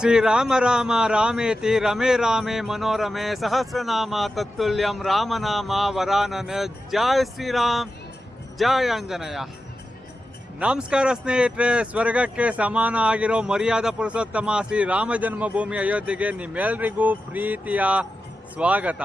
ಶ್ರೀರಾಮ ರಾಮ ರಾಮೇತಿ ರಮೇ ರಾಮೇ ಮನೋರಮೆ ಸಹಸ್ರನಾಮ ತತ್ತುಲ್ಯಂ ರಾಮನಾಮ ವರಾನನೆ. ಜೈ ಶ್ರೀರಾಮ್, ಜೈ ಆಂಜನೇಯ. ನಮಸ್ಕಾರ ಸ್ನೇಹಿತರೆ, ಸ್ವರ್ಗಕ್ಕೆ ಸಮಾನ ಆಗಿರೋ ಮರ್ಯಾದಾ ಪುರುಷೋತ್ತಮ ಶ್ರೀ ರಾಮ ಜನ್ಮಭೂಮಿ ಅಯೋಧ್ಯೆಗೆ ನಿಮ್ಮೆಲ್ರಿಗೂ ಪ್ರೀತಿಯ ಸ್ವಾಗತ.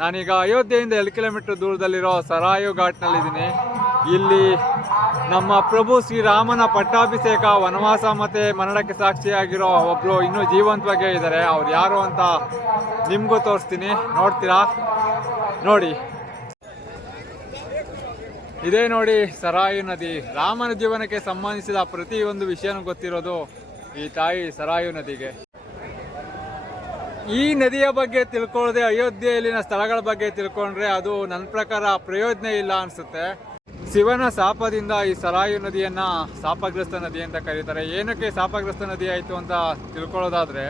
ನಾನೀಗ ಅಯೋಧ್ಯೆಯಿಂದ 2 ಕಿಲೋಮೀಟರ್ ದೂರದಲ್ಲಿರೋ ಸರಾಯು ಘಾಟ್ನಲ್ಲಿದ್ದೀನಿ. ಇಲ್ಲಿ ನಮ್ಮ ಪ್ರಭು ಶ್ರೀರಾಮನ ಪಟ್ಟಾಭಿಷೇಕ, ವನವಾಸ ಮತ್ತು ಮರಣಕ್ಕೆ ಸಾಕ್ಷಿಯಾಗಿರೋ ಒಬ್ಬರು ಇನ್ನೂ ಜೀವಂತವಾಗೇ ಇದ್ದಾರೆ. ಅವ್ರು ಯಾರು ಅಂತ ನಿಮಗೂ ತೋರಿಸ್ತೀನಿ, ನೋಡ್ತೀರಾ? ನೋಡಿ, ಇದೇ ನೋಡಿ ಸರಾಯು ನದಿ. ರಾಮನ ಜೀವನಕ್ಕೆ ಸಂಬಂಧಿಸಿದ ಪ್ರತಿಯೊಂದು ವಿಷಯನೂ ಗೊತ್ತಿರೋದು ಈ ತಾಯಿ ಸರಾಯು ನದಿಗೆ. ಈ ನದಿಯ ಬಗ್ಗೆ ತಿಳ್ಕೊಳ್ಳದೆ ಅಯೋಧ್ಯೆಯಲ್ಲಿನ ಸ್ಥಳಗಳ ಬಗ್ಗೆ ತಿಳ್ಕೊಂಡ್ರೆ ಅದು ನನ್ನ ಪ್ರಕಾರ ಪ್ರಯೋಜನ ಇಲ್ಲ ಅನಿಸುತ್ತೆ. ಶಿವನ ಶಾಪದಿಂದ ಈ ಸರಾಯು ನದಿಯನ್ನ ಶಾಪಗ್ರಸ್ತ ನದಿ ಅಂತ ಕರೀತಾರೆ. ಏನಕ್ಕೆ ಶಾಪಗ್ರಸ್ತ ನದಿ ಆಯಿತು ಅಂತ ತಿಳ್ಕೊಳ್ಳೋದಾದ್ರೆ,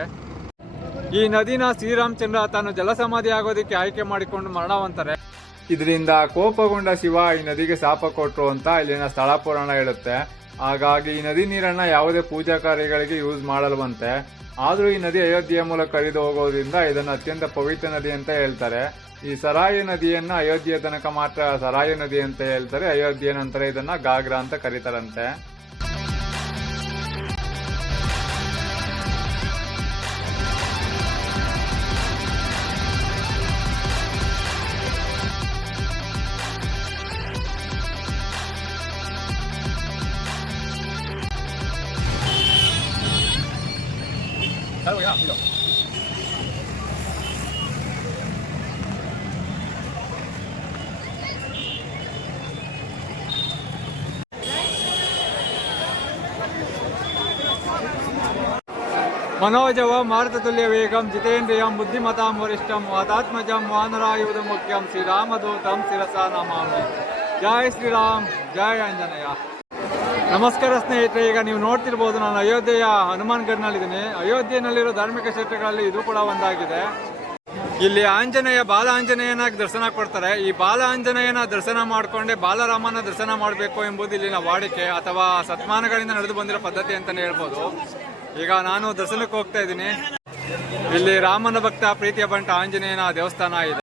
ಈ ನದಿನ ಶ್ರೀರಾಮಚಂದ್ರ ತಾನು ಜಲಸಮಾಧಿ ಆಗೋದಕ್ಕೆ ಆಯ್ಕೆ ಮಾಡಿಕೊಂಡು ಮರಣವಂತಾರೆ. ಇದರಿಂದ ಕೋಪಗೊಂಡ ಶಿವ ಈ ನದಿಗೆ ಶಾಪ ಕೊಟ್ಟರು ಅಂತ ಇಲ್ಲಿನ ಸ್ಥಳ ಪುರಾಣ ಹೇಳುತ್ತೆ. ಹಾಗಾಗಿ ಈ ನದಿ ನೀರನ್ನ ಯಾವುದೇ ಪೂಜಾ ಕಾರ್ಯಗಳಿಗೆ ಯೂಸ್ ಮಾಡಲ್ವಂತೆ. ಆದರೂ ಈ ನದಿ ಅಯೋಧ್ಯೆಯ ಮೂಲಕ ಹರಿದು ಹೋಗೋದ್ರಿಂದ ಇದನ್ನು ಅತ್ಯಂತ ಪವಿತ್ರ ನದಿ ಅಂತ ಹೇಳ್ತಾರೆ. ಈ ಸರಾಯು ನದಿಯನ್ನ ಅಯೋಧ್ಯೆಯ ತನಕ ಮಾತ್ರ ಸರಾಯು ನದಿ ಅಂತ ಹೇಳ್ತಾರೆ. ಅಯೋಧ್ಯೆಯ ನಂತರ ಇದನ್ನ ಗಾಗ್ರಾ ಅಂತ ಕರೀತಾರಂತೆ. ಮನೋಜವ ಮಾರುತತುಲ್ಯ ವೇಗಂ ಜಿತೇಂದ್ರಿಯಂ ಬುದ್ಧಿಮತಾಂ ವರಿಷ್ಠಂ ವಾತಾತ್ಮಜಂ ವಾನರಾಯುಧ ಮುಖ್ಯಂ ಶ್ರೀರಾಮದೂತಂ ಶಿರಸಾ ನಮಾಮಿ. ಜೈ ಶ್ರೀರಾಮ್, ಜೈ ಆಂಜನೇಯ. ನಮಸ್ಕಾರ ಸ್ನೇಹಿತರೆ, ಈಗ ನೀವು ನೋಡ್ತಿರ್ಬೋದು ನಾನು ಅಯೋಧ್ಯೆಯ ಹನುಮಾನ್ಗಢ್ನಲ್ಲಿದ್ದೀನಿ. ಅಯೋಧ್ಯೆಯಲ್ಲಿರೋ ಧಾರ್ಮಿಕ ಕ್ಷೇತ್ರಗಳಲ್ಲಿ ಇದು ಕೂಡ ಒಂದಾಗಿದೆ. ಇಲ್ಲಿ ಆಂಜನೇಯ, ಬಾಲ ಆಂಜನೇಯನಾಗಿ ದರ್ಶನ ಕೊಡ್ತಾರೆ. ಈ ಬಾಲ ಆಂಜನೇಯನ ದರ್ಶನ ಮಾಡಿಕೊಂಡೆ ಬಾಲರಾಮನ ದರ್ಶನ ಮಾಡಬೇಕು ಎಂಬುದು ಇಲ್ಲಿನ ವಾಡಿಕೆ ಅಥವಾ ಶತಮಾನಗಳಿಂದ ನಡೆದು ಬಂದಿರೋ ಪದ್ಧತಿ ಅಂತಲೇ ಹೇಳ್ಬೋದು. ಈಗ ನಾನು ದರ್ಶನಕ್ಕೆ ಹೋಗ್ತಾ ಇದ್ದೀನಿ. ಇಲ್ಲಿ ರಾಮನ ಭಕ್ತ ಪ್ರೀತಿಯ ಬಂಟ ಆಂಜನೇಯನ ದೇವಸ್ಥಾನ ಇದೆ.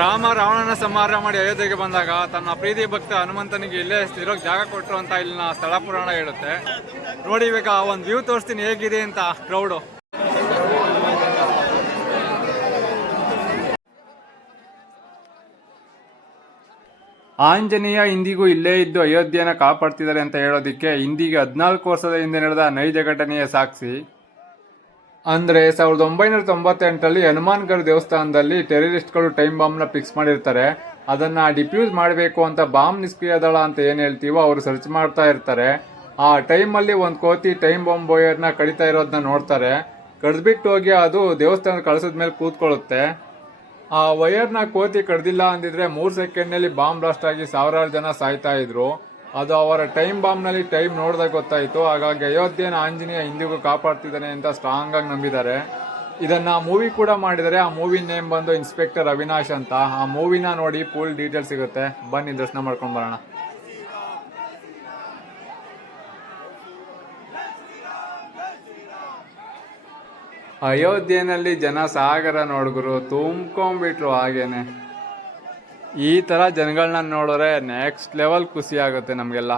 ರಾಮ ರಾವಣನ ಸಂಹಾರ ಮಾಡಿ ಅಯೋಧ್ಯೆಗೆ ಬಂದಾಗ ತನ್ನ ಪ್ರೀತಿಯ ಭಕ್ತ ಹನುಮಂತನಿಗೆ ಇಲ್ಲೇ ಇರೋಕೆ ಜಾಗ ಕೊಟ್ಟರು ಅಂತ ಇಲ್ಲಿನ ಸ್ಥಳ ಪುರಾಣ ಹೇಳುತ್ತೆ. ನೋಡಿ, ಇವಾಗ ಒಂದು ವ್ಯೂ ತೋರಿಸ್ತೀನಿ ಹೇಗಿದೆ ಅಂತ. ಕ್ರೌಡು ಆಂಜನೇಯ ಇಂದಿಗೂ ಇಲ್ಲೇ ಇದ್ದು ಅಯೋಧ್ಯೆಯನ್ನು ಕಾಪಾಡ್ತಿದ್ದಾರೆ ಅಂತ ಹೇಳೋದಿಕ್ಕೆ ಇಂದಿಗೆ 14 ವರ್ಷದ ಹಿಂದೆ ನಡೆದ ನೈಜ ಘಟನೆಯ ಸಾಕ್ಷಿ. ಅಂದರೆ 1998ರಲ್ಲಿ ಹನುಮಾನ್ಗಢ್ ದೇವಸ್ಥಾನದಲ್ಲಿ ಟೆರರಿಸ್ಟ್ಗಳು ಟೈಮ್ ಬಾಂಬ್ನ ಫಿಕ್ಸ್ ಮಾಡಿರ್ತಾರೆ. ಅದನ್ನು ಡಿಫ್ಯೂಸ್ ಮಾಡಬೇಕು ಅಂತ ಬಾಂಬ್ ನಿಷ್ಕ್ರಿಯ ದಳ ಅಂತ ಏನು ಹೇಳ್ತೀವೋ ಅವರು ಸರ್ಚ್ ಮಾಡ್ತಾ ಇರ್ತಾರೆ. ಆ ಟೈಮಲ್ಲಿ ಒಂದು ಕೋತಿ ಟೈಮ್ ಬಾಂಬ್ ವೈರ್ನ ಕಡಿತಾ ಇರೋದನ್ನ ನೋಡ್ತಾರೆ. ಕಡ್ದ್ಬಿಟ್ಟು ಹೋಗಿ ಅದು ದೇವಸ್ಥಾನದ ಕಳಸದ ಮೇಲೆ ಕೂತ್ಕೊಳ್ಳುತ್ತೆ. ಆ ವೈರ್ನ ಕೋತಿ ಕಡ್ದಿಲ್ಲ ಅಂದಿದ್ರೆ 3 ಸೆಕೆಂಡ್ನಲ್ಲಿ ಬಾಂಬ್ ಬ್ಲಾಸ್ಟ್ ಆಗಿ ಸಾವಿರಾರು ಜನ ಸಾಯ್ತಾ ಇದ್ರು. ಅದು ಅವರ ಟೈಮ್ ಬಾಂಬ್ನಲ್ಲಿ ಟೈಮ್ ನೋಡಿದಾಗ ಗೊತ್ತಾಯಿತು. ಹಾಗಾಗಿ ಅಯೋಧ್ಯೆನ ಆಂಜನೇಯ ಇಂದಿಗೂ ಕಾಪಾಡ್ತಿದ್ದಾನೆ ಅಂತ ಸ್ಟ್ರಾಂಗ್ ಆಗಿ ನಂಬಿದ್ದಾರೆ. ಇದನ್ನ ಮೂವಿ ಕೂಡ ಮಾಡಿದ್ದಾರೆ. ಆ ಮೂವಿ ನೇಮ್ ಬಂದು ಇನ್ಸ್ಪೆಕ್ಟರ್ ಅವಿನಾಶ್ ಅಂತ. ಆ ಮೂವಿನ ನೋಡಿ ಫುಲ್ ಡೀಟೇಲ್ ಸಿಗುತ್ತೆ. ಬನ್ನಿ ದರ್ಶನ ಮಾಡ್ಕೊಂಡು ಬರೋಣ. ಅಯೋಧ್ಯೆಯಲ್ಲಿ ಜನ ಸಾಗರ ನೋಡಿದ್ರು, ತುಂಬ್ಕೊಂಡ್ಬಿಟ್ರು. ಹಾಗೇನೆ ಈ ಥರ ಜನಗಳನ್ನ ನೋಡಿದ್ರೆ ನೆಕ್ಸ್ಟ್ ಲೆವೆಲ್ ಖುಷಿ ಆಗುತ್ತೆ ನಮಗೆಲ್ಲ.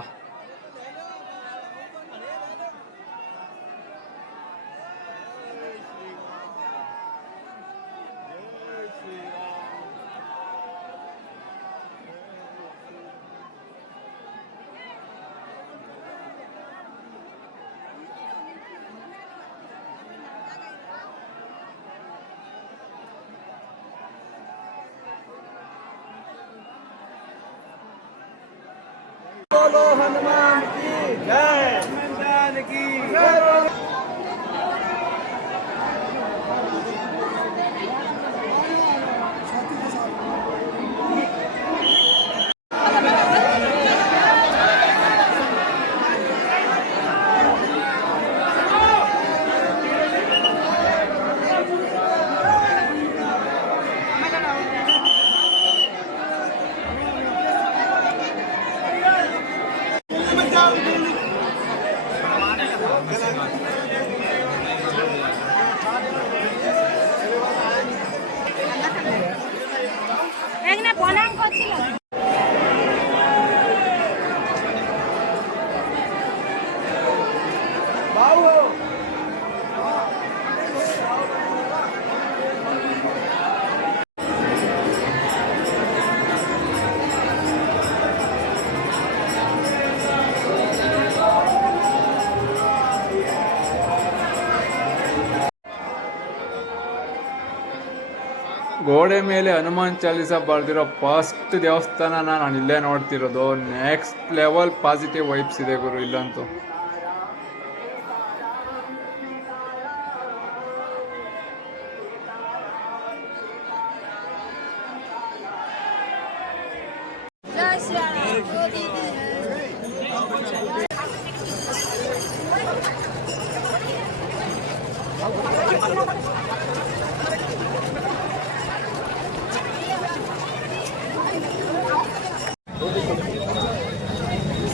ಗೋಡೆ ಮೇಲೆ ಹನುಮಾನ್ ಚಾಲೀಸ ಬರೆದಿರೋ ಫಸ್ಟ್ ದೇವಸ್ಥಾನ ನಾನು ಇಲ್ಲೇ ನೋಡ್ತಿರೋದು. ನೆಕ್ಸ್ಟ್ ಲೆವೆಲ್ ಪಾಸಿಟಿವ್ ವೈಬ್ಸ್ ಇದೆ ಗುರು ಇಲ್ಲಂತೂ.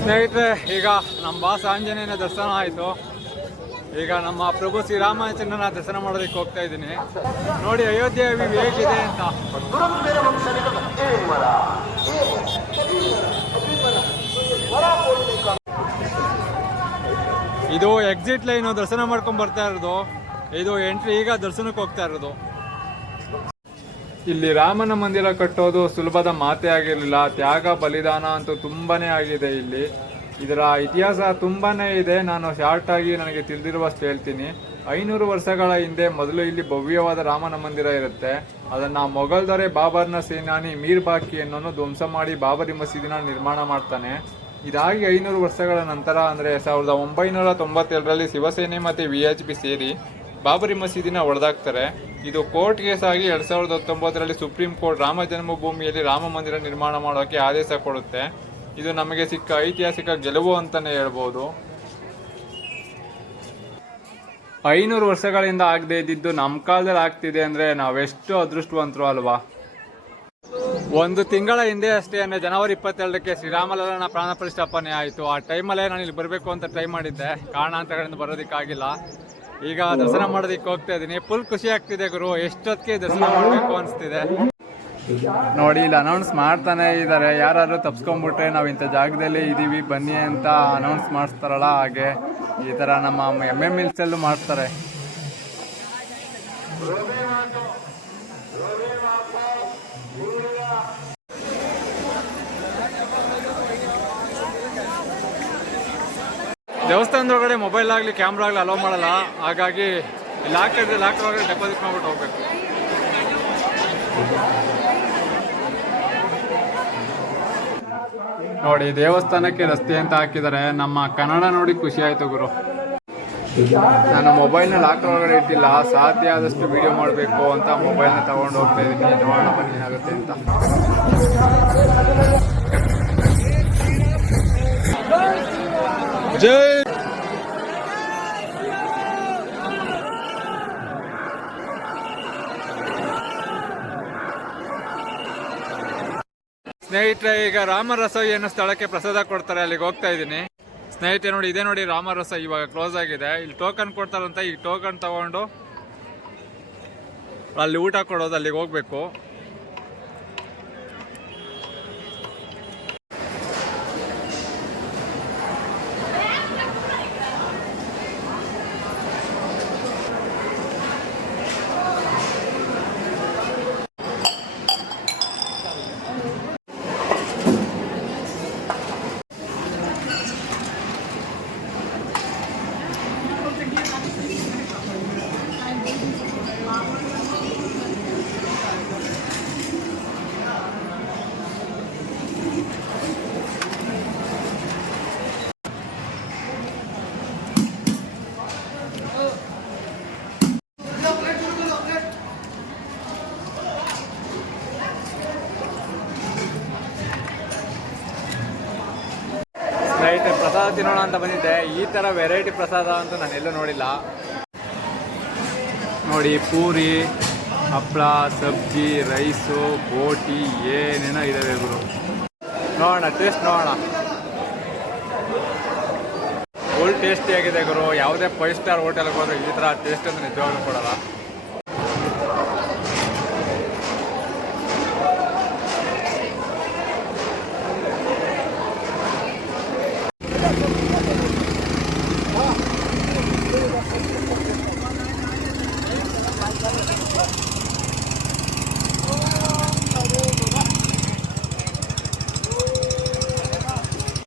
ಸ್ನೇಹಿತರೆ, ಈಗ ನಮ್ಮ ಬಾಸ್ ಆಂಜನೇಯನ ದರ್ಶನ ಆಯಿತು. ಈಗ ನಮ್ಮ ಪ್ರಭು ಶ್ರೀರಾಮಚಂದ್ರನ ದರ್ಶನ ಮಾಡೋದಕ್ಕೆ ಹೋಗ್ತಾ ಇದ್ದೀನಿ. ನೋಡಿ ಅಯೋಧ್ಯೆ ಹೇಗಿದೆ ಅಂತ. ಇದು ಎಕ್ಸಿಟ್ ಲೈನು, ದರ್ಶನ ಮಾಡ್ಕೊಂಡು ಬರ್ತಾ ಇರೋದು. ಇದು ಎಂಟ್ರಿ, ಈಗ ದರ್ಶನಕ್ಕೆ ಹೋಗ್ತಾ ಇರೋದು. ಇಲ್ಲಿ ರಾಮನ ಮಂದಿರ ಕಟ್ಟೋದು ಸುಲಭದ ಮಾತೇ ಆಗಿರಲಿಲ್ಲ. ತ್ಯಾಗ ಬಲಿದಾನ ಅಂತೂ ತುಂಬಾನೇ ಆಗಿದೆ ಇಲ್ಲಿ. ಇದರ ಇತಿಹಾಸ ತುಂಬಾನೇ ಇದೆ. ನಾನು ಶಾರ್ಟ್ ಆಗಿ ನನಗೆ ತಿಳಿದಿರುವಷ್ಟು ಹೇಳ್ತೀನಿ. 500 ವರ್ಷಗಳ ಹಿಂದೆ ಮೊದಲು ಇಲ್ಲಿ ಭವ್ಯವಾದ ರಾಮನ ಮಂದಿರ ಇರುತ್ತೆ. ಅದನ್ನ ಮೊಘಲ್ ದೊರೆ ಬಾಬರ್ನ ಸೇನಾನಿ ಮೀರ್ ಬಾಕಿ ಅನ್ನೋನು ಧ್ವಂಸ ಮಾಡಿ ಬಾಬರಿ ಮಸೀದಿನ ನಿರ್ಮಾಣ ಮಾಡ್ತಾನೆ. ಇದಾಗಿ 500 ವರ್ಷಗಳ ನಂತರ ಅಂದರೆ 1992ರಲ್ಲಿ ಶಿವಸೇನೆ ಮತ್ತು VHP ಸೇರಿ ಬಾಬರಿ ಮಸೀದಿನ ಒಡೆದಾಕ್ತಾರೆ. ಇದು ಕೋರ್ಟ್ ಕೇಸ್ ಆಗಿ 2019ರಲ್ಲಿ ಸುಪ್ರೀಂ ಕೋರ್ಟ್ ರಾಮ ಜನ್ಮಭೂಮಿಯಲ್ಲಿ ರಾಮ ಮಂದಿರ ನಿರ್ಮಾಣ ಮಾಡೋಕೆ ಆದೇಶ ಕೊಡುತ್ತೆ. ಇದು ನಮಗೆ ಸಿಕ್ಕ ಐತಿಹಾಸಿಕ ಗೆಲುವು ಅಂತಾನೆ ಹೇಳ್ಬೋದು. 500 ವರ್ಷಗಳಿಂದ ಆಗದೆ ಇದ್ದಿದ್ದು ನಮ್ಮ ಕಾಲದಲ್ಲಿ ಆಗ್ತಿದೆ ಅಂದರೆ ನಾವೆಷ್ಟು ಅದೃಷ್ಟವಂತರು ಅಲ್ವಾ. ಒಂದು ತಿಂಗಳ ಹಿಂದೆ ಅಷ್ಟೇ, ಅಂದರೆ ಜನವರಿ 22ಕ್ಕೆ ಶ್ರೀರಾಮಲಲ್ಲನ ಪ್ರಾಣ ಪ್ರತಿಷ್ಠಾಪನೆ ಆಯಿತು. ಆ ಟೈಮಲ್ಲೇ ನಾನು ಇಲ್ಲಿ ಬರಬೇಕು ಅಂತ ಟ್ರೈ ಮಾಡಿದ್ದೆ, ಕಾರಣಾಂತರಗಳಿಂದ ಬರೋದಕ್ಕಾಗಿಲ್ಲ. ಈಗ ದರ್ಶನ ಮಾಡೋದಕ್ಕೆ ಹೋಗ್ತಾ ಇದ್ದೀನಿ. ಫುಲ್ ಖುಷಿ ಆಗ್ತಿದೆ ಗುರು. ಎಷ್ಟೊತ್ತಿಗೆ ದರ್ಶನ ಮಾಡಬೇಕು ಅನಿಸ್ತಿದೆ. ನೋಡಿ, ಇಲ್ಲಿ ಅನೌನ್ಸ್ ಮಾಡ್ತಾನೆ ಇದ್ದಾರೆ. ಯಾರಾದ್ರೂ ತಪ್ಸ್ಕೊಂಡ್ಬಿಟ್ರೆ ನಾವು ಇಂಥ ಜಾಗದಲ್ಲಿ ಇದ್ದೀವಿ ಬನ್ನಿ ಅಂತ ಅನೌನ್ಸ್ ಮಾಡಿಸ್ತಾರಲ್ಲ, ಹಾಗೆ ಈ ಥರ ನಮ್ಮ MMLಸಲ್ಲೂ ಮಾಡ್ತಾರೆ. ದೇವಸ್ಥಾನದೊಳಗಡೆ ಮೊಬೈಲ್ ಆಗಲಿ ಕ್ಯಾಮ್ರಾ ಆಗಲಿ ಅಲೋ ಮಾಡಲ್ಲ. ಹಾಗಾಗಿ ಲಾಕರ್ ಒಳಗಡೆ ಡೆಪಾಸಿಟ್ ಮಾಡ್ಬಿಟ್ಟು ಹೋಗ್ಬೇಕು. ನೋಡಿ, ದೇವಸ್ಥಾನಕ್ಕೆ ರಸ್ತೆ ಅಂತ ಹಾಕಿದ್ದಾರೆ. ನಮ್ಮ ಕನ್ನಡ ನೋಡಿ ಖುಷಿ ಆಯ್ತು ಗುರು. ನಾನು ಮೊಬೈಲ್ನ ಲಾಕರ್ ಒಳಗಡೆ ಇಟ್ಟಿಲ್ಲ. ಸಾಧ್ಯ ಆದಷ್ಟು ವಿಡಿಯೋ ಮಾಡಬೇಕು ಅಂತ ಮೊಬೈಲ್ನ ತಗೊಂಡು ಹೋಗ್ತಾ ಇದ್ದೀನಿ. ನೋಡೋಣ ಬನ್ನಿ ಏನಾಗುತ್ತೆ ಅಂತ. ಜೈ ಸ್ನೇಹಿತರೆ, ಈಗ ರಾಮರಸೋಯಿ ಅನ್ನೋ ಸ್ಥಳಕ್ಕೆ ಪ್ರಸಾದ ಕೊಡ್ತಾರೆ, ಅಲ್ಲಿಗೆ ಹೋಗ್ತಾ ಇದ್ದೀನಿ. ಸ್ನೇಹಿತರೆ ನೋಡಿ, ಇದೇ ನೋಡಿ ರಾಮರಸ. ಇವಾಗ ಕ್ಲೋಸ್ ಆಗಿದೆ. ಇಲ್ಲಿ ಟೋಕನ್ ಕೊಡ್ತಾರಂತ, ಈ ಟೋಕನ್ ತಗೊಂಡು ಅಲ್ಲಿ ಊಟ ಕೊಡೋದು, ಅಲ್ಲಿಗೆ ಹೋಗ್ಬೇಕು. ಸ್ನೇಹಿತರೆ, ಪ್ರಸಾದ ತಿನ್ನೋಣ ಅಂತ ಬಂದಿದ್ದೆ. ಈ ಥರ ವೆರೈಟಿ ಪ್ರಸಾದ ಅಂತೂ ನಾನು ಎಲ್ಲೂ ನೋಡಿಲ್ಲ. ನೋಡಿ, ಪೂರಿ, ಹಪ್ಪಳ, ಸಬ್ಜಿ, ರೈಸು, ಬೋಟಿ, ಏನೇನೋ ಇದಾವೆ ಗುರು. ನೋಡೋಣ, ಟೇಸ್ಟ್ ನೋಡೋಣ. ಫುಲ್ ಟೇಸ್ಟಿ ಆಗಿದೆ ಗುರು. ಯಾವುದೇ 5 ಸ್ಟಾರ್ ಹೋಟೆಲ್ಗೆ ಹೋದ್ರೆ ಈ ಥರ ಟೇಸ್ಟ್ ಅಂದರೆ ನಿಜವಾಗ್ಲೂ ಕೊಡಲ್ಲ.